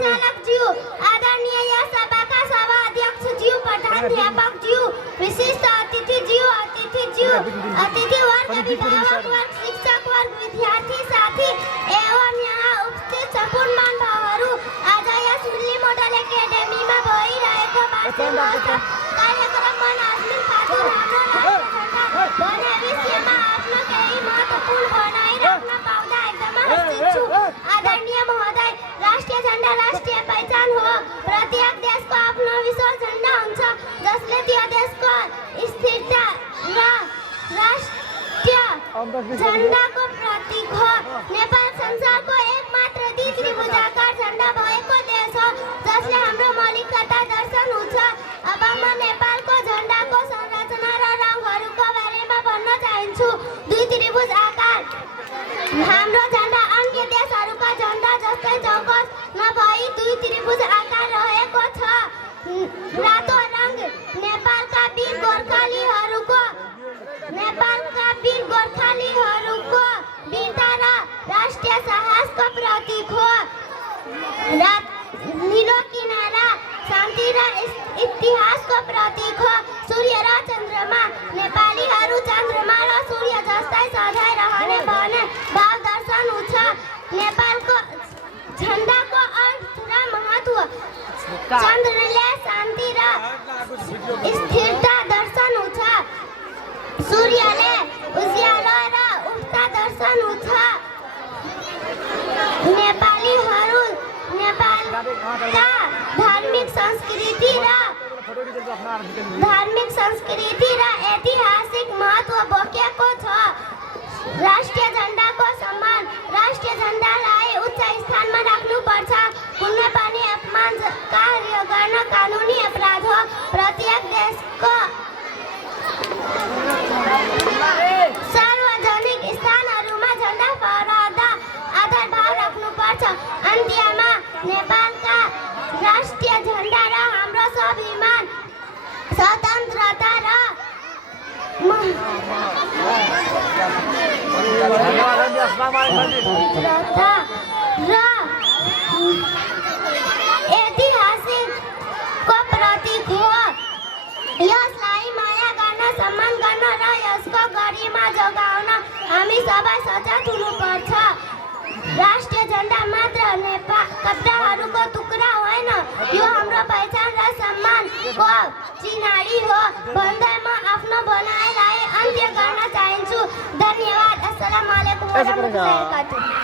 सञ्चालकज्यू, आदरणीय सभाका सभाध्यक्षज्यू, प्रधानाध्यापकज्यू, विशिष्ट अतिथिज्यू, अतिथिवर्ग, अभिभावकवर्ग, शिक्षकवर्ग, विद्यार्थी साथी एवं यहाँ उपस्थित सम्पूर्ण महानुभावहरू, आज यस मिल्ली मोडल एकाडेमीमा भइरहेको वार्षिक कार्यक्रममा नाच्ने खातिर हाम्रो भविष्यमा आफ्नो केही महत्त्वपूर्ण भनाइ राख्न पाउँदा एकदमै हर्षित छु। आदरणीय महोदय, राष्ट्रिय झण्डा राष्ट्रिय पहिचान हो। प्रत्येक देशको आफ्नो विशाल झण्डा हुन्छ जसले त्यो देशको स्थिरता र राष्ट्रिय झण्डाको प्रतीक हो। नेपाल संसारको एकमात्र द्वित्रिभुजाकार झण्डा भएको देश हो जसले हाम्रो मौलिकता दर्शन हुन्छ। अब म नेपालको झण्डाको संरचना र रङहरूको बारेमा भन्न चाहन्छु। द्वित्रिभुज आकार। हाम्रो झण्डा अन्य देशहरूका झण्डा जस्तै चौकस नभई द्वित्रिभुज आकार रहेको छ। रातो रङ नेपालका वीर गोर्खालीहरूको वीरता र राष्ट्रिय साहसको प्रतीक हो। नीलो किनारा शान्ति र इतिहासको प्रतीक हो। सूर्य र चन्द्रमा। नेपालीहरू चन्द्रमा र सूर्य जस्तै सधैँ रहने भन्ने भाव दर्शन हुन्छ। नेपालको झण्डाको अर्थ र महत्त्व। चन्द्रले शान्ति र स्थिरता दर्शन हुन्छ। सूर्यले उज्यालो र उठ्ता दर्शन हुन्छ। नेपालीहरू नेपालका धार्मिक संस्कृति र ऐतिहासिक महत्त्व बोकेको छ। राष्ट्रिय झण्डाको सम्मान। राष्ट्रिय झण्डालाई उच्च स्थानमा राख्नुपर्छ। कुनै पनि अपमान कार्य गर्न कानुनी अपराध हो। प्रत्येक देशको सार्वजनिक स्थानहरूमा झण्डा फहराउँदा आदर भाव राख्नुपर्छ। अन्त्यमा नेपालका राष्ट्रिय झण्डा र हाम्रो स्वाभिमान, स्वतन्त्रता र ऐतिहासिकको प्रतीक हो। यसलाई माया गर्न, सम्मान गर्न र यसको गरिमा जोगाउन हामी सबै सचेत हुनुपर्छ। राष्ट्रिय झण्डा मात्र कपडाहरूको टुक्रा होइन, यो हाम्रो पहिचान र सम्मानको चिनारी हो भन्दै म आफ्नो भनाइलाई अन्त्य गर्न चाहन्छु। धन्यवाद। अस्सलामु अलैकुम।